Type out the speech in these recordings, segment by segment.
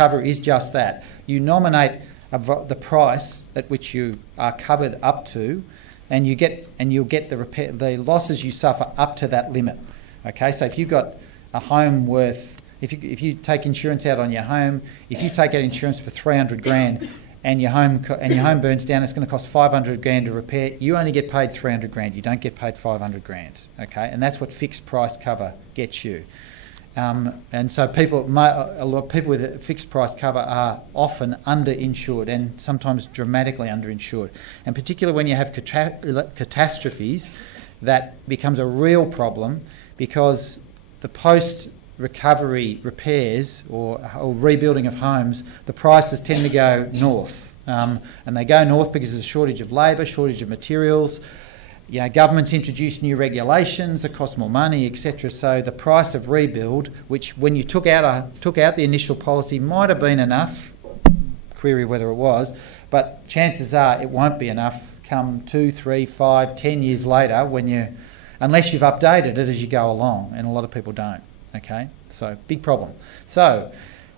cover is just that. You nominate the price at which you are covered up to, and you'll get the losses you suffer up to that limit. Okay, so if you've got a home worth, if you take insurance out on your home, if you take out insurance for 300 grand and your home burns down, it's going to cost 500 grand to repair. You only get paid 300 grand. You don't get paid 500 grand. Okay, and that's what fixed price cover gets you. And so a lot of people with a fixed price cover are often underinsured and sometimes dramatically underinsured. And particularly when you have catastrophes, that becomes a real problem, because the post-recovery repairs or rebuilding of homes, the prices tend to go north. And they go north because there's a shortage of labour, shortage of materials. You know, governments introduce new regulations that cost more money, etc. So the price of rebuild, which when you took out the initial policy, might have been enough, query whether it was, but chances are it won't be enough come 2, 3, 5, 10 years later, unless you've updated it as you go along, and a lot of people don't. Okay, so big problem. So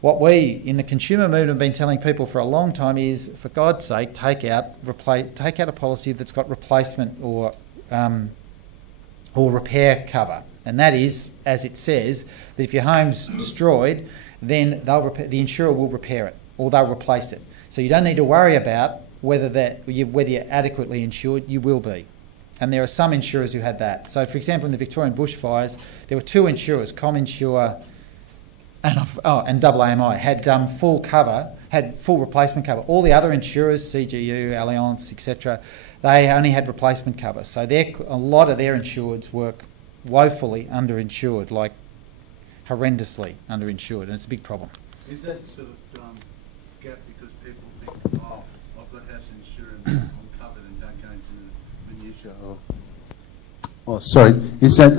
what we in the consumer movement have been telling people for a long time is, for God's sake, take out a policy that's got replacement or repair cover, and that is, as it says, that if your home's destroyed, then the insurer will repair it or they'll replace it. So you don't need to worry about whether you're adequately insured. You will be. And there are some insurers who had that. So, for example, in the Victorian bushfires, there were 2 insurers, ComInsure and AAMI, had full cover, had full replacement cover. All the other insurers, CGU, Allianz, etc., they only had replacement cover. So a lot of their insureds were woefully underinsured, like horrendously underinsured, and it's a big problem. Is that sort of gap because people think, oh, I've got house insurance, I'm covered, and don't go into the minutiae? Oh, sorry. Is that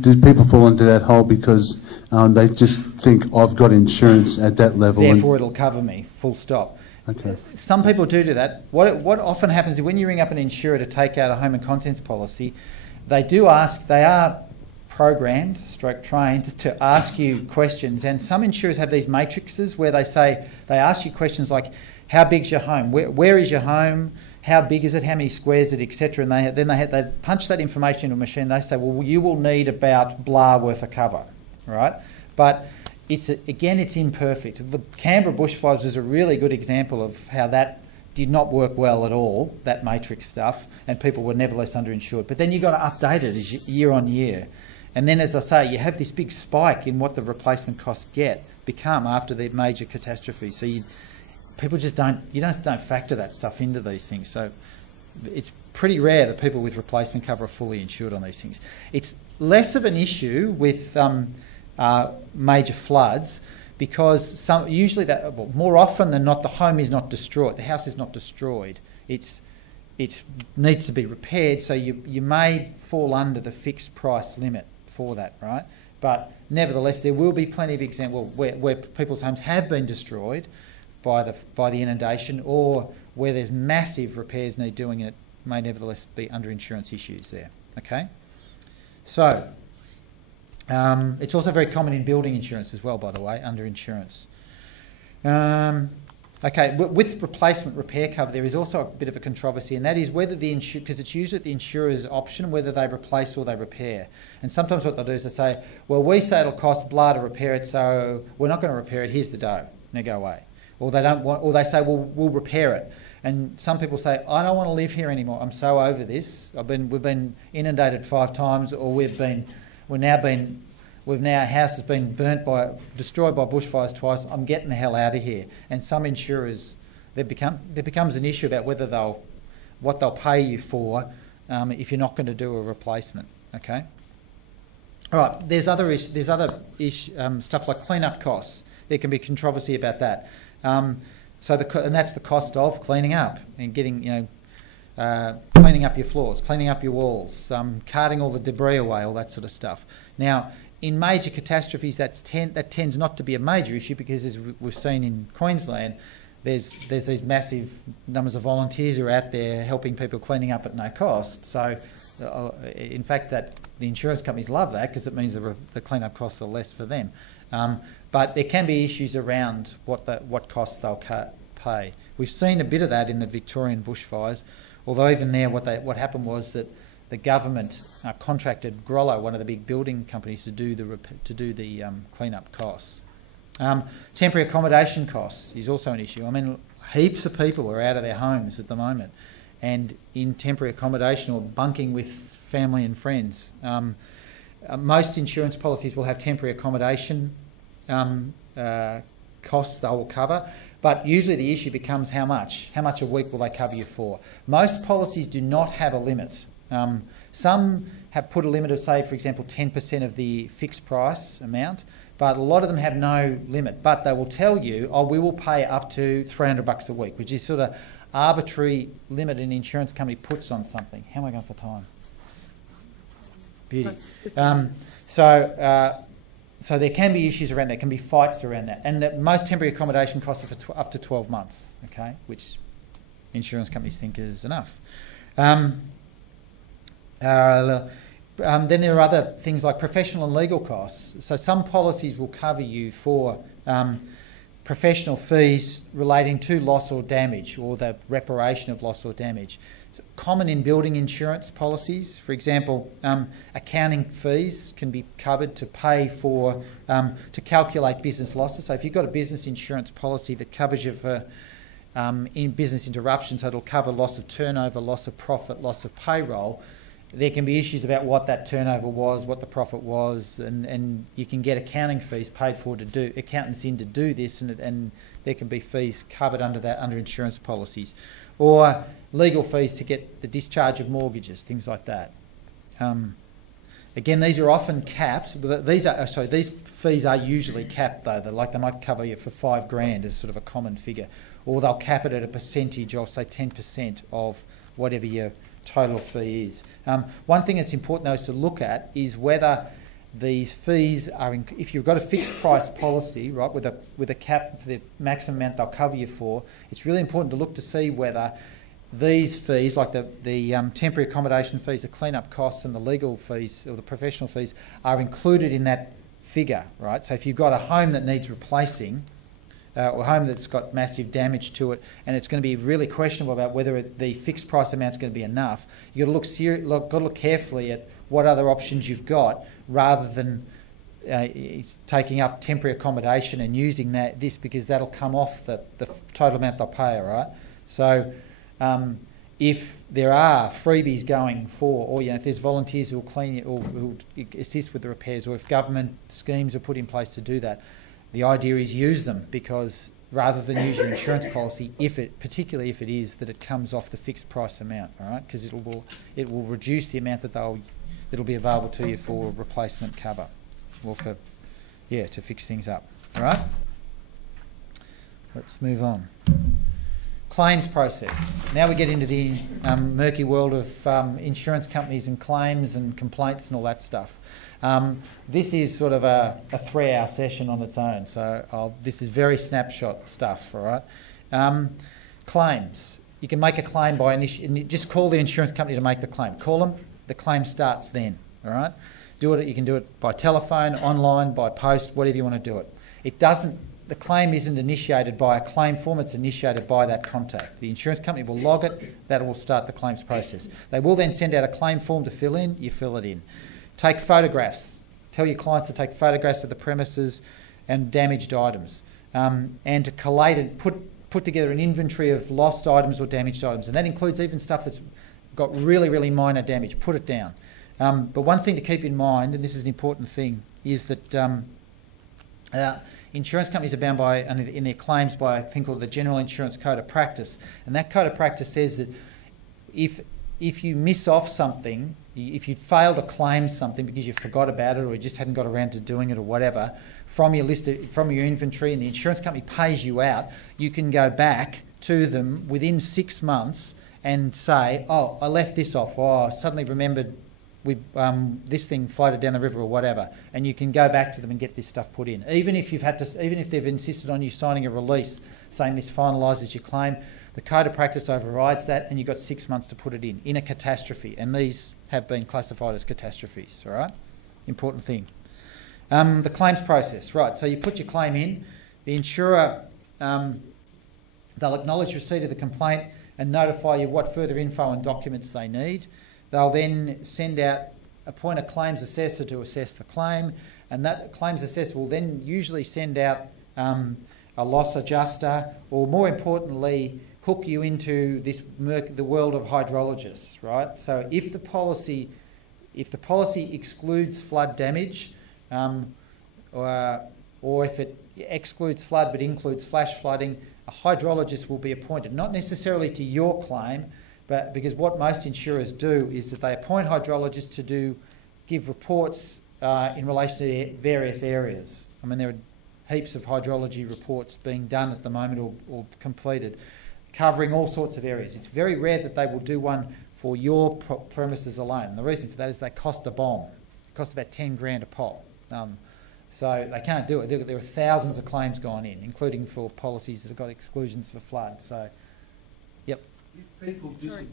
do people fall into that hole because they just think I've got insurance at that level? Therefore, it'll cover me. Full stop. Okay. Some people do that. What often happens is when you ring up an insurer to take out a home and contents policy, they are programmed, trained to ask you questions. And some insurers have these matrices where they ask you questions like, how big's your home? Where is your home? How big is it? How many squares is it, etc. And they punch that information into a machine. They say, well, you will need about blah worth of cover, right? But it's imperfect. The Canberra bushfires was a really good example of how that did not work well at all, that matrix stuff, and people were nevertheless underinsured. But then you've got to update it year on year. And then, as I say, you have this big spike in what the replacement costs become after the major catastrophe. So people just don't factor that stuff into these things. So it's pretty rare that people with replacement cover are fully insured on these things. It's less of an issue with major floods, because more often than not, the home is not destroyed, the house is not destroyed. It needs to be repaired, so you may fall under the fixed price limit for that, right? But nevertheless, there will be plenty of examples where people's homes have been destroyed by the inundation, or where there's massive repairs need doing. It may nevertheless be under insurance issues there. Okay, so it's also very common in building insurance as well, by the way, under insurance. Okay, with replacement repair cover, there is also a bit of a controversy, and that is whether because it's usually at the insurer's option whether they replace or they repair. And sometimes what they'll do is they say, well, we say it'll cost blah to repair it, so we're not going to repair it. Here's the dough. Now go away. Or they don't want, or they say, well, we'll repair it. And some people say, I don't want to live here anymore. I'm so over this. We've been inundated 5 times, or our house has been destroyed by bushfires twice. I'm getting the hell out of here. And some insurers, there becomes an issue about what they'll pay you for if you're not going to do a replacement. Okay. All right. There's other stuff like clean-up costs. There can be controversy about that. And that's the cost of cleaning up and getting cleaning up your floors, cleaning up your walls, carting all the debris away, all that sort of stuff. Now, in major catastrophes, that tends not to be a major issue, because, as we've seen in Queensland, there's these massive numbers of volunteers who are out there helping people cleaning up at no cost. So, in fact, the insurance companies love that, because it means the clean-up costs are less for them. But there can be issues around what costs they'll pay. We've seen a bit of that in the Victorian bushfires, although even there what happened was that the government contracted Grollo, one of the big building companies, to do the clean-up costs. Temporary accommodation costs is also an issue. I mean, heaps of people are out of their homes at the moment and in temporary accommodation or bunking with family and friends. Most insurance policies will have temporary accommodation costs they will cover, but usually the issue becomes how much a week will they cover you for. Most policies do not have a limit. Some have put a limit of, say, for example, 10% of the fixed price amount, but a lot of them have no limit. But they will tell you, oh, we will pay up to $300 a week, which is sort of arbitrary limit an insurance company puts on something. How am I going for time? Beauty. So there can be issues around that, can be fights around that. And that most temporary accommodation costs are for up to 12 months, okay, which insurance companies think is enough. Then there are other things like professional and legal costs. So some policies will cover you for professional fees relating to loss or damage, or the reparation of loss or damage. It's common in building insurance policies. For example, accounting fees can be covered to pay for, to calculate business losses. So if you've got a business insurance policy that covers you for in business interruption, so it'll cover loss of turnover, loss of profit, loss of payroll, there can be issues about what that turnover was, what the profit was, and you can get accounting fees paid for to do, accountants in to do this, and there can be fees covered under that, under insurance policies. Or legal fees to get the discharge of mortgages, things like that. Again, these are often capped. These fees are usually capped though. They might cover you for $5,000 as sort of a common figure, or they'll cap it at a percentage of, say, 10% of whatever your total fee is. One thing that's important though is to look at is whether these fees are, if you've got a fixed price policy, right, with a cap for the maximum amount they'll cover you for, it's really important to look to see whether these fees, like the temporary accommodation fees, the clean-up costs and the legal fees or the professional fees, are included in that figure, right? So if you've got a home that needs replacing, or a home that's got massive damage to it, and it's going to be really questionable about whether the fixed price amount's going to be enough, you've got to look carefully at what other options you've got, rather than taking up temporary accommodation and using this, because that'll come off the total amount they'll pay, all right? So if there are freebies going for, or if there's volunteers who will clean it or who will assist with the repairs, or if government schemes are put in place to do that, the idea is use them, because rather than use your insurance policy, particularly if it is that it comes off the fixed price amount, all right? Because it will reduce the amount that'll be available to you for replacement cover, or to fix things up, all right? Let's move on. Claims process. Now we get into the murky world of insurance companies and claims and complaints and all that stuff. This is sort of a 3-hour session on its own, so this is very snapshot stuff, all right? Claims. You can make a claim by just call the insurance company to make the claim. Call them, the claim starts then, all right? You can do it by telephone, online, by post, whatever you want to do it. The claim isn't initiated by a claim form, it's initiated by that contact. The insurance company will log it, that will start the claims process. They will then send out a claim form to fill in, you fill it in. Take photographs. Tell your clients to take photographs of the premises and damaged items, and to collate and put together an inventory of lost items or damaged items, and that includes even stuff that's got really, really minor damage. Put it down. But one thing to keep in mind, and this is an important thing, is that insurance companies are bound by, in their claims, by a thing called the General Insurance Code of Practice, and that Code of Practice says that if you miss off something, if you fail to claim something because you forgot about it or you just hadn't got around to doing it or whatever, from your inventory, and the insurance company pays you out, you can go back to them within 6 months and say, oh, I left this off, or I suddenly remembered this thing floated down the river or whatever, and you can go back to them and get this stuff put in. Even if they've insisted on you signing a release saying this finalises your claim, the Code of Practice overrides that, and you've got 6 months to put it in a catastrophe, and these have been classified as catastrophes, all right? Important thing. The claims process, right. So you put your claim in. The insurer, they'll acknowledge receipt of the complaint and notify you what further info and documents they need. They'll then appoint a claims assessor to assess the claim, and that claims assessor will then usually send out a loss adjuster, or more importantly, hook you into the world of hydrologists, right? So if the policy excludes flood damage, or if it excludes flood but includes flash flooding, a hydrologist will be appointed, not necessarily to your claim, but because what most insurers do is that they appoint hydrologists to give reports in relation to various areas. I mean, there are heaps of hydrology reports being done at the moment or completed, covering all sorts of areas. It's very rare that they will do one for your premises alone. And the reason for that is they cost a bomb. It costs about 10 grand a pop. So they can't do it. There are thousands of claims gone in, including for policies that have got exclusions for flood. So, yep. If people disagree,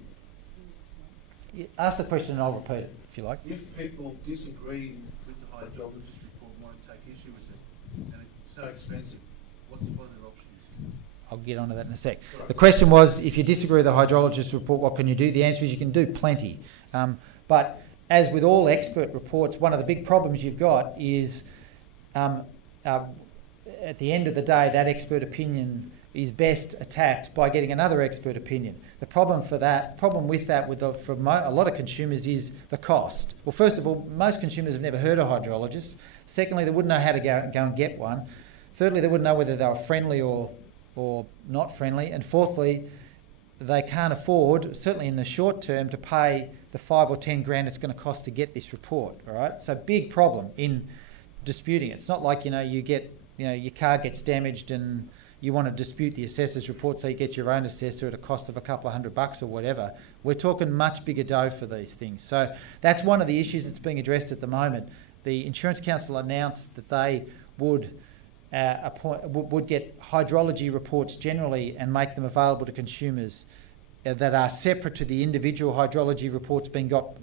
ask the question and I'll repeat it if you like. If people disagree with the hydrologist report, want to take issue with it, and it's so expensive, what are their options? I'll get onto that in a sec. The question was, if you disagree with the hydrologist report, what can you do? The answer is you can do plenty. But as with all expert reports, one of the big problems you've got is at the end of the day, that expert opinion is best attacked by getting another expert opinion. The problem with that for a lot of consumers is the cost. Well, first of all, most consumers have never heard of hydrologists. Secondly, they wouldn't know how to go and get one. Thirdly, they wouldn't know whether they were friendly or not friendly. And fourthly, they can't afford, certainly in the short term, to pay the 5 or 10 grand it's going to cost to get this report. All right, so big problem in disputing it. It's not like your car gets damaged and you want to dispute the assessor's report, so you get your own assessor at a cost of a couple of $100 or whatever. We're talking much bigger dough for these things. So that's one of the issues that's being addressed at the moment. The Insurance Council announced that they would get hydrology reports generally and make them available to consumers that are separate to the individual hydrology reports being got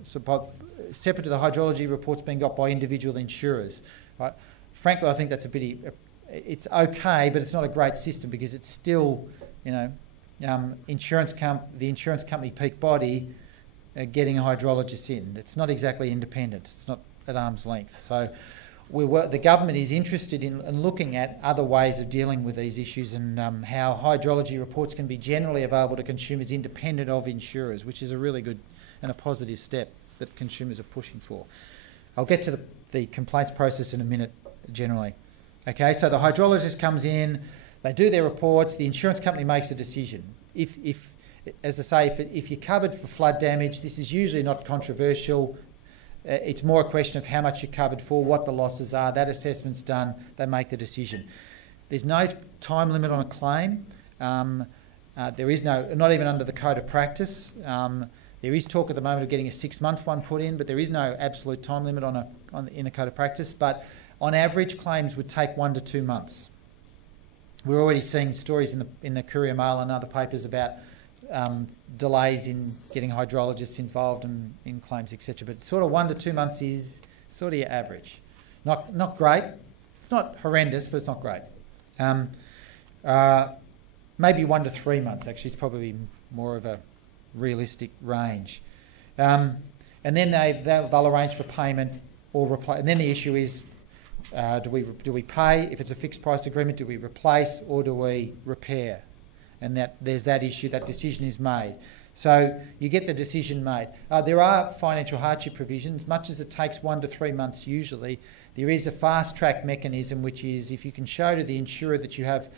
by individual insurers. Right? Frankly, I think that's it's okay, but it's not a great system because it's still, the insurance company peak body getting a hydrologist in. It's not exactly independent. It's not at arm's length. So the government is interested in looking at other ways of dealing with these issues and how hydrology reports can be generally available to consumers independent of insurers, which is a really good and a positive step that consumers are pushing for. I'll get to the complaints process in a minute generally. Okay, so the hydrologist comes in, they do their reports, the insurance company makes a decision. If as I say, if you're covered for flood damage, this is usually not controversial. It's more a question of how much you're covered for, what the losses are. That assessment's done, they make the decision. There's no time limit on a claim. There is not even under the Code of Practice. There is talk at the moment of getting a 6-month one put in, but there is no absolute time limit in the Code of Practice. But on average, claims would take 1 to 2 months. We're already seeing stories in the Courier Mail and other papers about delays in getting hydrologists involved in claims, etc. But sort of 1 to 2 months is sort of your average. Not great. It's not horrendous, but it's not great. Maybe 1 to 3 months, actually. It's probably more of a realistic range. And then they'll arrange for payment or replace. And then the issue is, do we pay? If it's a fixed price agreement, do we replace or do we repair? And there's that issue, that decision is made. So you get the decision made. There are financial hardship provisions. Much as it takes 1 to 3 months usually, there is a fast-track mechanism, which is if you can show to the insurer that you have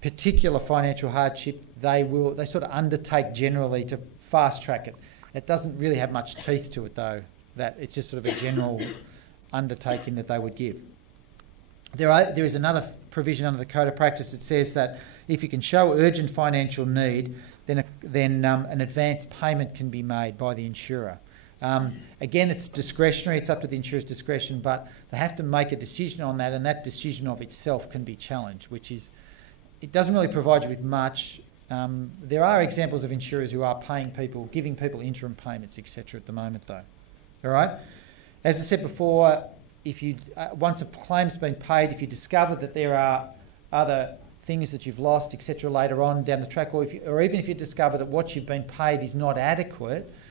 particular financial hardship, they sort of undertake generally to fast-track it. It doesn't really have much teeth to it, though. That it's just sort of a general undertaking that they would give. There is another provision under the Code of Practice that says that if you can show urgent financial need, then an advance payment can be made by the insurer. Again, it's discretionary. It's up to the insurer's discretion, but they have to make a decision on that, and that decision of itself can be challenged, which is, it doesn't really provide you with much. There are examples of insurers who are paying people, giving people interim payments, etc. at the moment, though. All right? As I said before, if you once a claim's been paid, if you discover that there are other things that you've lost, etc., later on down the track, or even if you discover that what you've been paid is not adequate,